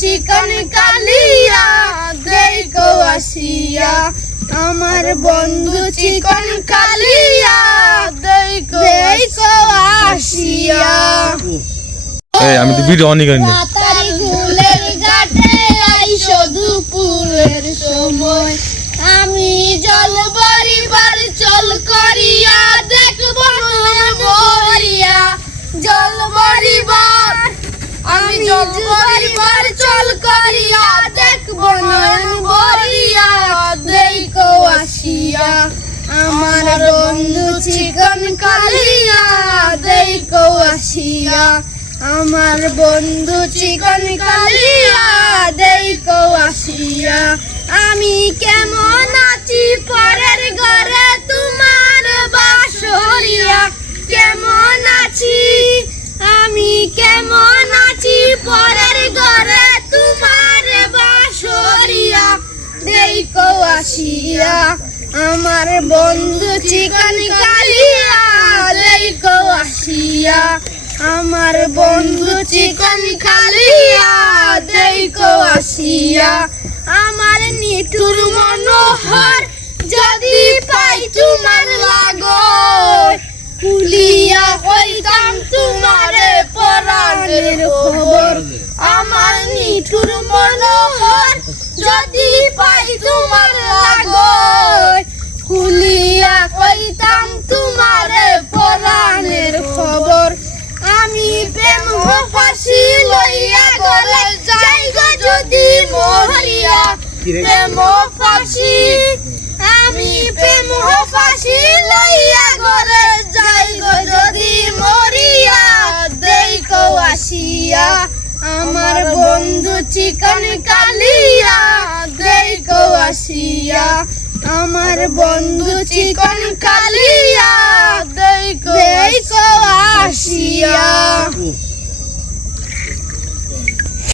চিকন কালিয়া দেখো আসিয়া, আমার বন্ধু চিকন কালিয়া দেখো আসিয়া। আমি তো ভিডিও অনই করিনি। রাতারি গুলের ঘাটে আইসো দুপুরের সময়, আমি জল বরিবার চল করিয়া দেখব নয়ন ভরিয়া। জল বরিবার আমি জল বরিবার চল করিয়া দেখব নয়ন ভরিয়া দেখো আসিয়া, আমার বন্ধু চিকন কালিয়া দেখো আসিয়া, আমার বন্ধু চিকন কালিয়া দেখো আসিয়া। আমি কেমন আছি পরের ঘরে তোমার বাসরিয়া, কেমন আছি আমি কেমন আছি পরের ঘরে তোমার বাসরিয়া দেখো আসিয়া, আমার বন্ধু চিকন কালিয়া দেখো আসিয়া, আমার বন্ধু চিকন কালিয়া দেখো আসিয়া। আমার নিঠুর মনোহর যদি পাই তোমার লাগর, খুলিয়া কইতাম তোমারে পরাণের খবর। আমার নিঠুর মনোহর যদি পাই তোমার লাগর, খুলিয়া কইতাম তোমারে পরাণের খবর। আমি প্রেম ফাঁসি লইয়া ঘরে যাই গো যদি মরিয়া, প্রেম ফাঁসি আমি প্রেম ফাঁসি লইয়া ঘরে যাই গো যদি মরিয়া দেখো আসিয়া, আমার বন্ধু চিকন কালিয়া দেখো আসিয়া, আমার বন্ধু চিকন কালিয়া।